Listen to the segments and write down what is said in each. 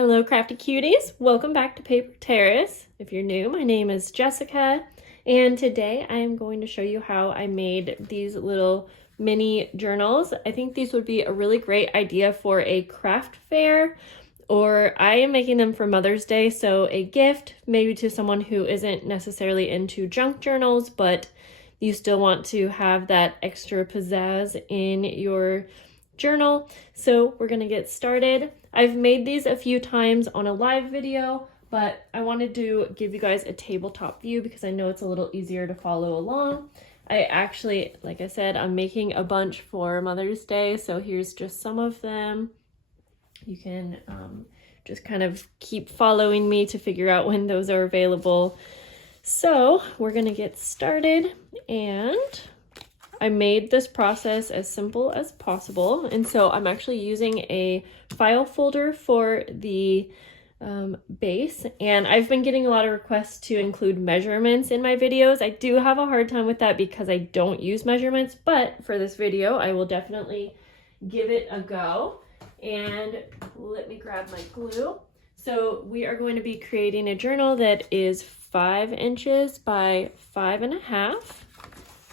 Hello crafty cuties, welcome back to Paper Terrace. If you're new, my name is Jessica, and today I am going to show you how I made these little mini journals. I think these would be a really great idea for a craft fair, or I am making them for Mother's Day, so a gift maybe to someone who isn't necessarily into junk journals, but you still want to have that extra pizzazz in your journal. So we're gonna get started. I've made these a few times on a live video, but I wanted to give you guys a tabletop view because I know it's a little easier to follow along. I actually, like I said, I'm making a bunch for Mother's Day, so here's just some of them. You can just kind of keep following me to figure out when those are available. So we're gonna get started, and I made this process as simple as possible, and so I'm actually using a file folder for the base, and I've been getting a lot of requests to include measurements in my videos. I do have a hard time with that because I don't use measurements, but for this video I will definitely give it a go. And let me grab my glue. So we are going to be creating a journal that is 5 inches by 5.5.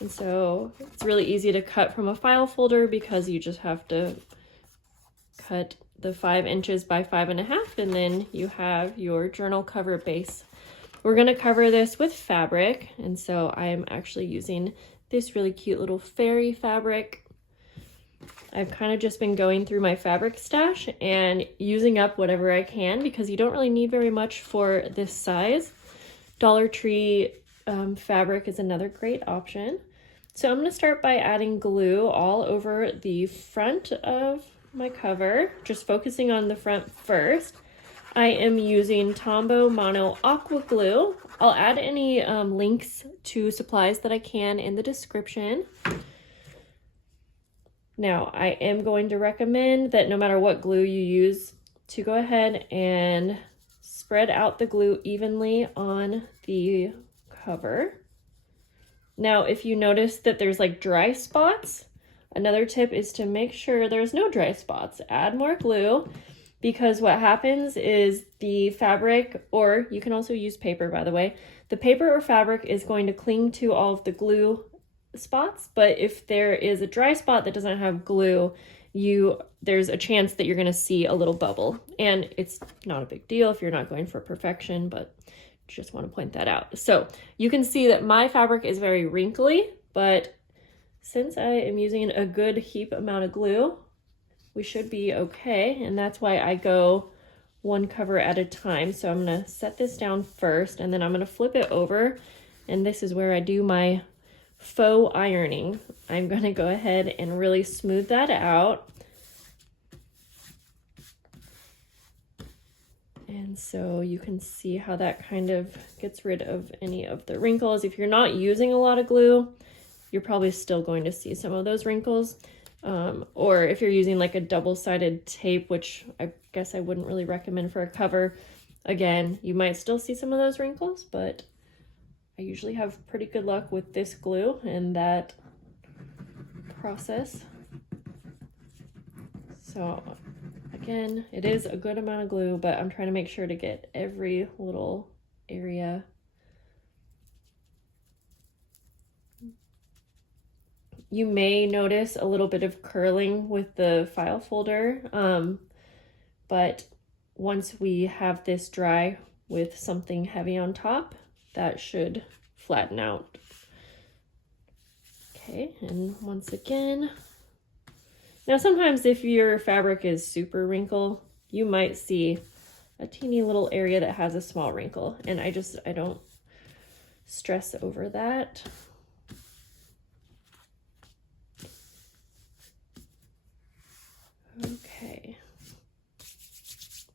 And so it's really easy to cut from a file folder because you just have to cut the 5 inches by 5.5, and then you have your journal cover base. We're going to cover this with fabric, and so I'm actually using this really cute little fairy fabric. I've kind of just been going through my fabric stash and using up whatever I can because you don't really need very much for this size. Dollar Tree fabric is another great option. So I'm going to start by adding glue all over the front of my cover, just focusing on the front first. I am using Tombow Mono Aqua Glue. I'll add any links to supplies that I can in the description. Now, I am going to recommend that no matter what glue you use, to go ahead and spread out the glue evenly on the cover. Now, if you notice that there's like dry spots, another tip is to make sure there's no dry spots. Add more glue, because what happens is the fabric, or you can also use paper, by the way, the paper or fabric is going to cling to all of the glue spots, but if there is a dry spot that doesn't have glue, there's a chance that you're going to see a little bubble, and it's not a big deal if you're not going for perfection, but just want to point that out. So you can see that my fabric is very wrinkly, but since I am using a good heap amount of glue, we should be okay, and that's why I go one cover at a time. So I'm going to set this down first, and then I'm going to flip it over, and this is where I do my faux ironing. I'm going to go ahead and really smooth that out. And so you can see how that kind of gets rid of any of the wrinkles. If you're not using a lot of glue, you're probably still going to see some of those wrinkles. Or if you're using like a double-sided tape, which I guess I wouldn't really recommend for a cover, again, you might still see some of those wrinkles, but I usually have pretty good luck with this glue and that process. So again, it is a good amount of glue, but I'm trying to make sure to get every little area. You may notice a little bit of curling with the file folder, but once we have this dry with something heavy on top, that should flatten out. Okay, and once again, now sometimes if your fabric is super wrinkled, you might see a teeny little area that has a small wrinkle, and I don't stress over that. Okay,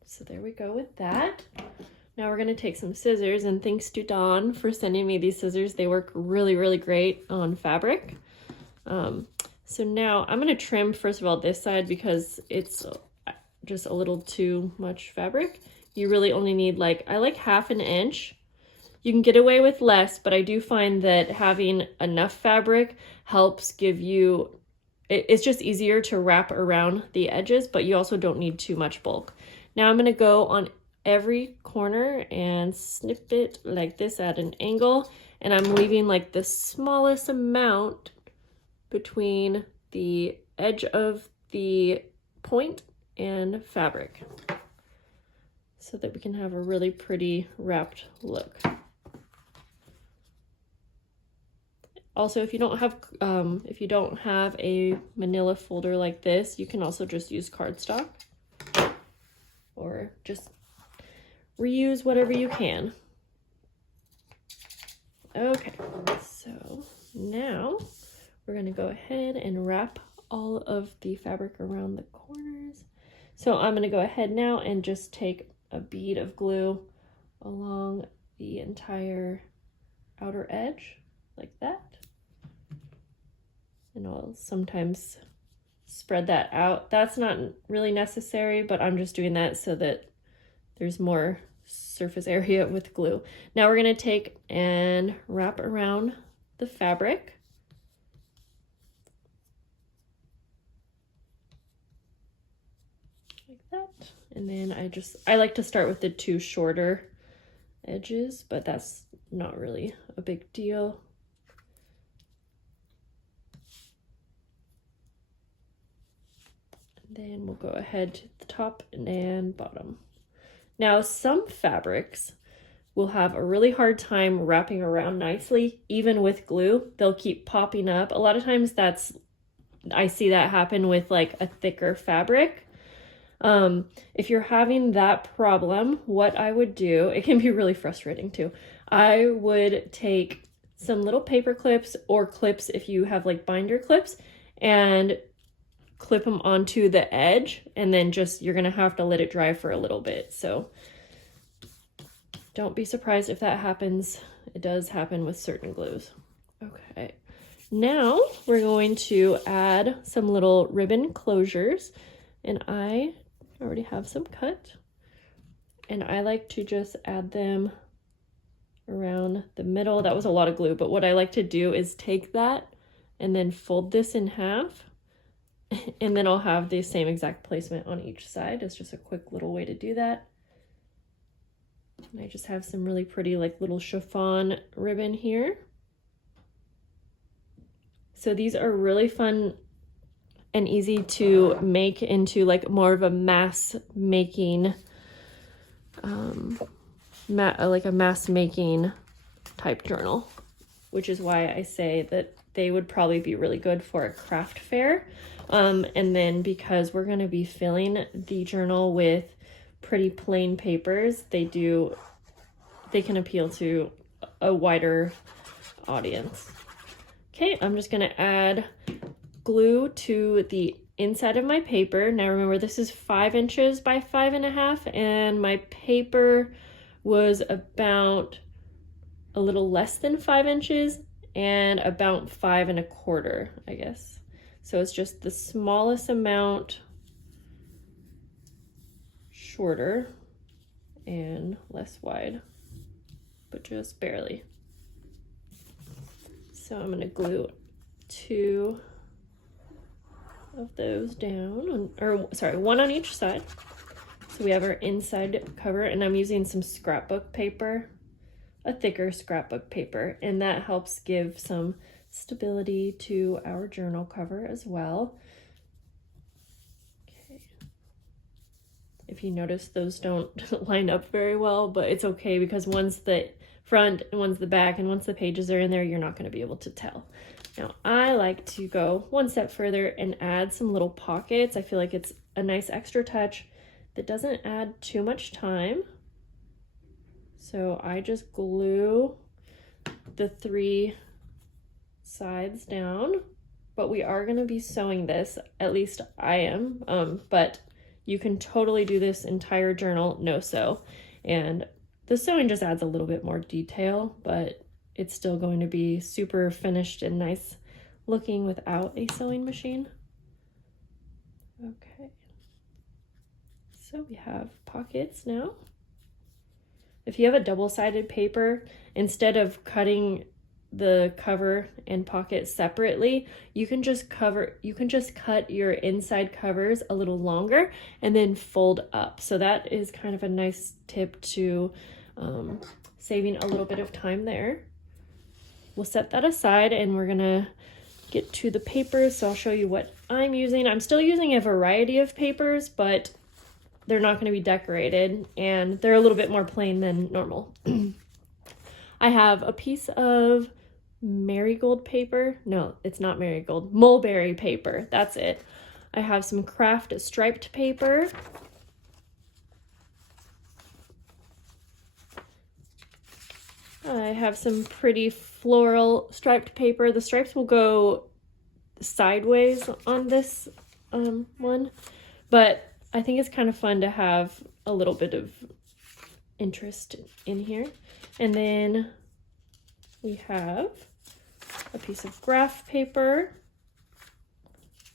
so there we go with that. Now we're going to take some scissors, and thanks to Dawn for sending me these scissors. They work really, really great on fabric. So now I'm going to trim, first of all, this side because it's just a little too much fabric. You really only need I like 1/2 inch. You can get away with less, but I do find that having enough fabric helps give you, it's just easier to wrap around the edges, but you also don't need too much bulk. Now I'm going to go on every corner and snip it like this at an angle, and I'm leaving like the smallest amount between the edge of the point and fabric so that we can have a really pretty wrapped look. Also, if you don't have a manila folder like this, you can also just use cardstock or just reuse whatever you can. Okay, so now we're going to go ahead and wrap all of the fabric around the corners. So I'm going to go ahead now and just take a bead of glue along the entire outer edge like that. And I'll sometimes spread that out. That's not really necessary, but I'm just doing that so that there's more surface area with glue. Now we're going to take and wrap around the fabric. Like that. And then I like to start with the two shorter edges, but that's not really a big deal. Then we'll go ahead to the top and bottom. Now, some fabrics will have a really hard time wrapping around nicely, even with glue. They'll keep popping up. A lot of times I see that happen with like a thicker fabric. If you're having that problem, what I would do, it can be really frustrating too. I would take some little paper clips or clips if you have like binder clips and clip them onto the edge, and then you're gonna have to let it dry for a little bit. So don't be surprised if that happens. It does happen with certain glues. Okay, now we're going to add some little ribbon closures, and I already have some cut, and I like to just add them around the middle. That was a lot of glue, but what I like to do is take that and then fold this in half, and then I'll have the same exact placement on each side. It's just a quick little way to do that. And I just have some really pretty like little chiffon ribbon here. So these are really fun and easy to make into like more of a mass making, like a mass making type journal, which is why I say that they would probably be really good for a craft fair. And then because we're going to be filling the journal with pretty plain papers, they can appeal to a wider audience. Okay, I'm just going to add glue to the inside of my paper. Now remember, this is 5 inches by 5.5, and my paper was about a little less than 5 inches and about 5.25, I guess. So it's just the smallest amount shorter and less wide, but just barely. So I'm going to glue 2 of those down, one on each side. So we have our inside cover, and I'm using some scrapbook paper, a thicker scrapbook paper, and that helps give some stability to our journal cover as well. Okay. If you notice, those don't line up very well, but it's okay because once the front and once the back and once the pages are in there, you're not going to be able to tell. Now, I like to go one step further and add some little pockets. I feel like it's a nice extra touch that doesn't add too much time. So I just glue the 3 sides down, but we are going to be sewing this, at least I am, but you can totally do this entire journal no sew, and the sewing just adds a little bit more detail, but it's still going to be super finished and nice looking without a sewing machine. Okay, so we have pockets now. If you have a double-sided paper, instead of cutting the cover and pocket separately, you can just cut your inside covers a little longer and then fold up. So that is kind of a nice tip to saving a little bit of time there. We'll set that aside and we're gonna get to the papers. So I'll show you what I'm using. I'm still using a variety of papers, but they're not going to be decorated and they're a little bit more plain than normal. I have a piece of marigold paper. No, it's not marigold. Mulberry paper. That's it. I have some craft striped paper. I have some pretty floral striped paper. The stripes will go sideways on this one, but I think it's kind of fun to have a little bit of interest in here. And then we have a piece of graph paper.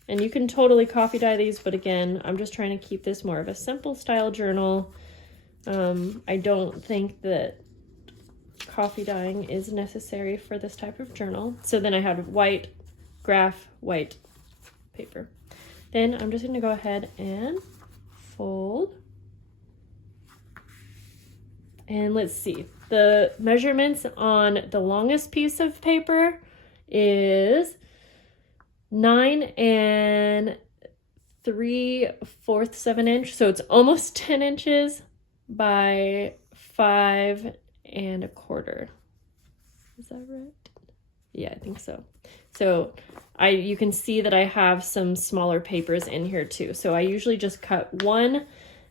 And you can totally coffee dye these, but again, I'm just trying to keep this more of a simple style journal. I don't think that coffee dyeing is necessary for this type of journal. So then I have white graph, white paper. Then I'm just going to go ahead and fold. And let's see. The measurements on the longest piece of paper is 9 3/4 of an inch. So it's almost 10 inches by 5 1/4. Is that right? Yeah, I think so. So you can see that I have some smaller papers in here too. So I usually just cut one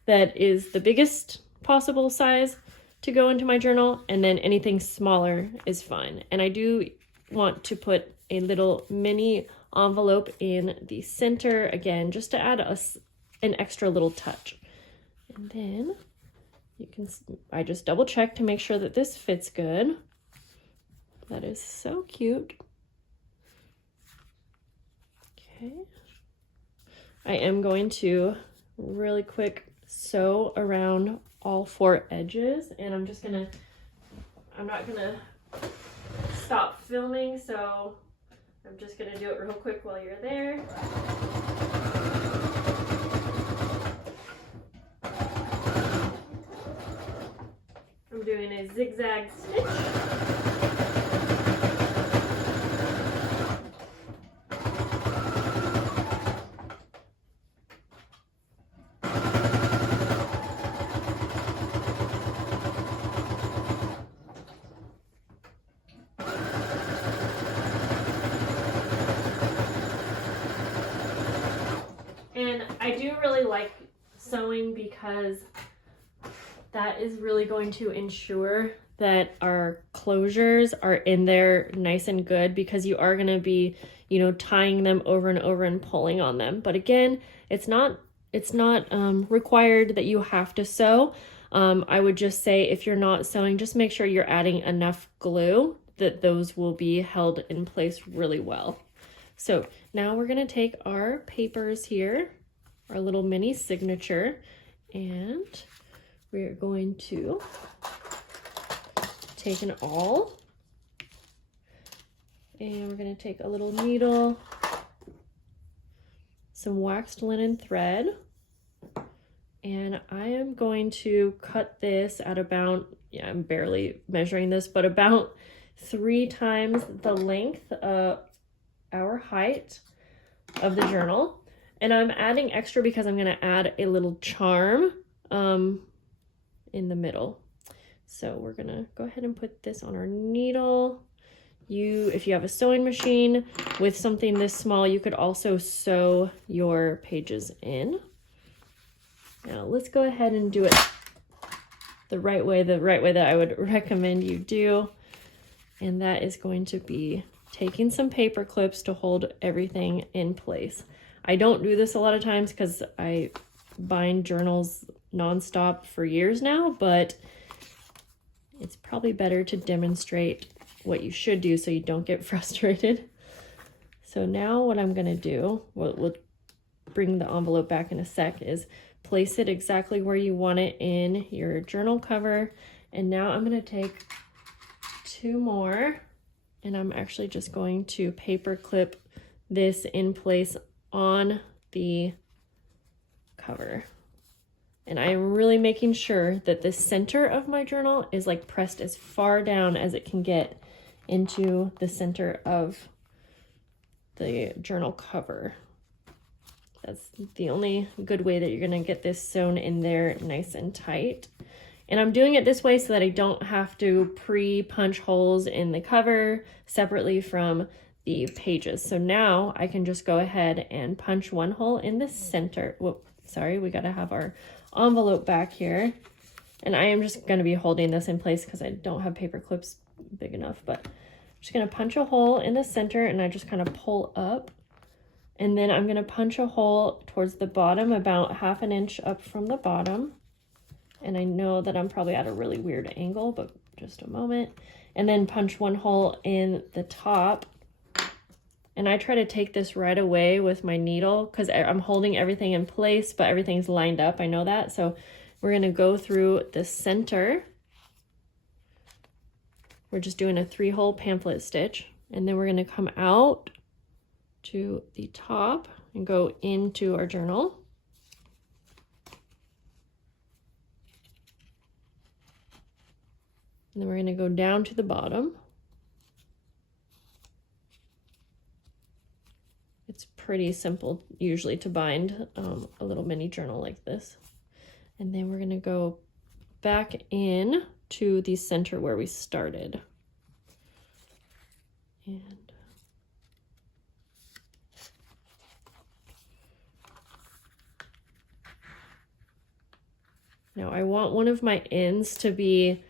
that is the biggest possible size to go into my journal, and then anything smaller is fine. And I do want to put a little mini envelope in the center again, just to add an extra little touch. And then I just double check to make sure that this fits good. That is so cute. Okay. I am going to really quick sew around all 4 edges, and I'm not gonna stop filming, so I'm just gonna do it real quick while you're there. I'm doing a zigzag stitch. And I do really like sewing because that is really going to ensure that our closures are in there nice and good, because you are going to be, tying them over and over and pulling on them. But again, it's not required that you have to sew. I would just say if you're not sewing, just make sure you're adding enough glue that those will be held in place really well. So now we're going to take our papers here, our little mini signature, and we're going to take an awl, and we're going to take a little needle, some waxed linen thread, and I am going to cut this at about, I'm barely measuring this, but about 3 times the length of our height of the journal. And I'm adding extra because I'm going to add a little charm in the middle. So we're going to go ahead and put this on our needle. If you have a sewing machine with something this small, you could also sew your pages in. Now let's go ahead and do it the right way that I would recommend you do. And that is going to be taking some paper clips to hold everything in place. I don't do this a lot of times because I bind journals nonstop for years now, but it's probably better to demonstrate what you should do so you don't get frustrated. So now what I'm going to do, we'll bring the envelope back in a sec, is place it exactly where you want it in your journal cover. And now I'm going to take 2 more And I'm actually just going to paper clip this in place on the cover. And I'm really making sure that the center of my journal is like pressed as far down as it can get into the center of the journal cover. That's the only good way that you're gonna get this sewn in there nice and tight. And I'm doing it this way so that I don't have to pre-punch holes in the cover separately from the pages. So now I can just go ahead and punch one hole in the center. Whoop, sorry, we gotta have our envelope back here. And I am just gonna be holding this in place because I don't have paper clips big enough, but I'm just gonna punch a hole in the center and I just kind of pull up. And then I'm gonna punch a hole towards the bottom, about 1/2 inch up from the bottom. And I know that I'm probably at a really weird angle, but just a moment. And then punch one hole in the top. And I try to take this right away with my needle because I'm holding everything in place, but everything's lined up. I know that. So we're gonna go through the center. We're just doing a 3-hole pamphlet stitch. And then we're gonna come out to the top and go into our journal. And then we're going to go down to the bottom. It's pretty simple usually to bind a little mini journal like this. And then we're going to go back in to the center where we started. And now I want one of my ends to be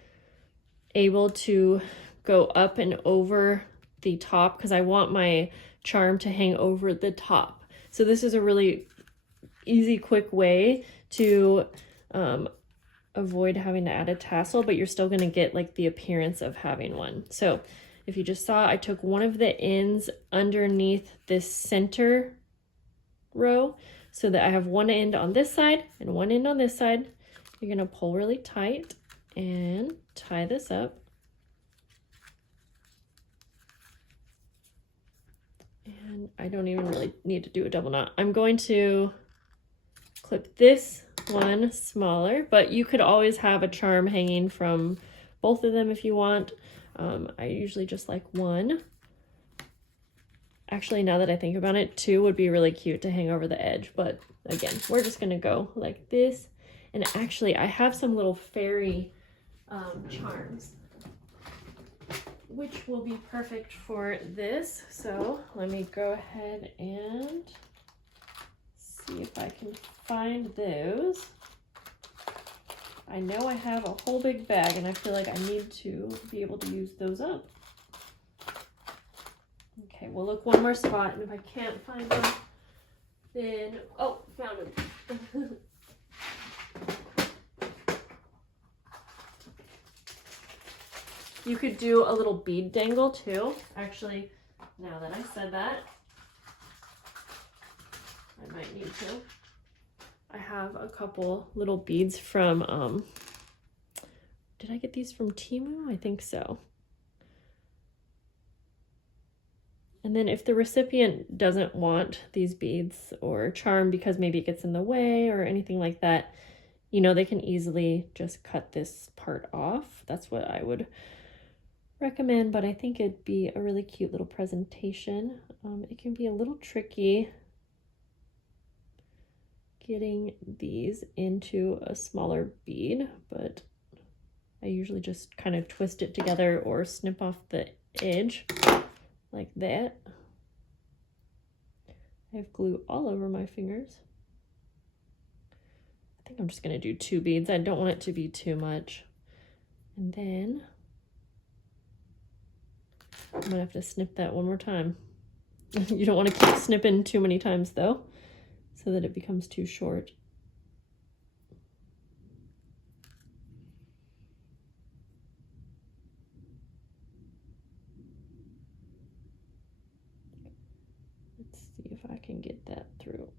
able to go up and over the top because I want my charm to hang over the top. So this is a really easy, quick way to avoid having to add a tassel, but you're still gonna get like the appearance of having one. So if you just saw, I took one of the ends underneath this center row so that I have one end on this side and one end on this side. You're gonna pull really tight and tie this up. And I don't even really need to do a double knot. I'm going to clip this one smaller, but you could always have a charm hanging from both of them if you want. I usually just like one. Actually, now that I think about it, 2 would be really cute to hang over the edge, but again, we're just gonna go like this. And actually, I have some little fairy charms, which will be perfect for this. So let me go ahead and see if I can find those. I know I have a whole big bag and I feel like I need to be able to use those up. Okay, we'll look one more spot, and if I can't find them, then, oh, found them. You could do a little bead dangle too. Actually, now that I said that, I might need to. I have a couple little beads from, did I get these from Temu? I think so. And then if the recipient doesn't want these beads or charm because maybe it gets in the way or anything like that, you know, they can easily just cut this part off. That's what I would recommend, but I think it'd be a really cute little presentation. It can be a little tricky getting these into a smaller bead, but I usually just kind of twist it together or snip off the edge like that. I have glue all over my fingers. I think I'm just going to do 2 beads. I don't want it to be too much. And then I'm going to have to snip that one more time. You don't want to keep snipping too many times though, so that it becomes too short. Let's see if I can get that through.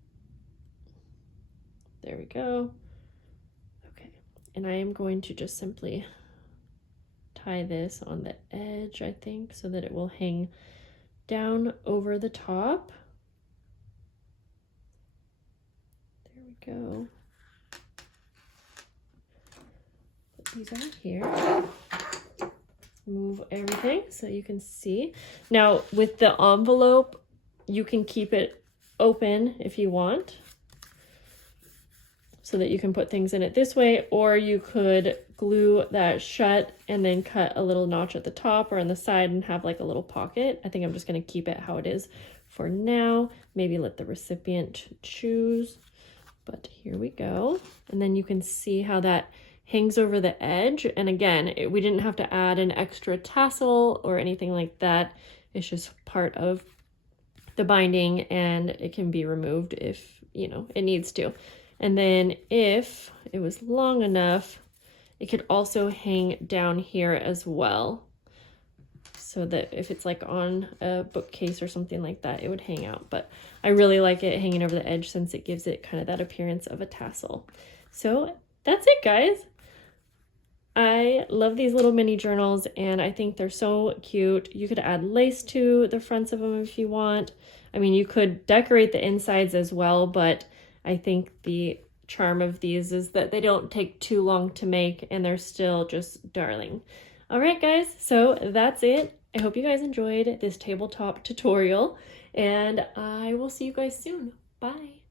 There we go. Okay, and I am going to just simply tie this on the edge, I think, so that it will hang down over the top. There we go. Put these on here. Move everything so you can see. Now with the envelope, you can keep it open if you want, so that you can put things in it this way, or you could glue that shut and then cut a little notch at the top or on the side and have like a little pocket. I think I'm just going to keep it how it is for now. Maybe let the recipient choose, but here we go. And then you can see how that hangs over the edge. And again, we didn't have to add an extra tassel or anything like that. It's just part of the binding, and it can be removed if, you know, it needs to. And then if it was long enough, it could also hang down here as well, so that if it's like on a bookcase or something like that, it would hang out. But I really like it hanging over the edge since it gives it kind of that appearance of a tassel. So that's it, guys. I love these little mini journals, and I think they're so cute. You could add lace to the fronts of them if you want. I mean, you could decorate the insides as well, but I think the charm of these is that they don't take too long to make, and they're still just darling. All right, guys, so that's it. I hope you guys enjoyed this tabletop tutorial, and I will see you guys soon. Bye.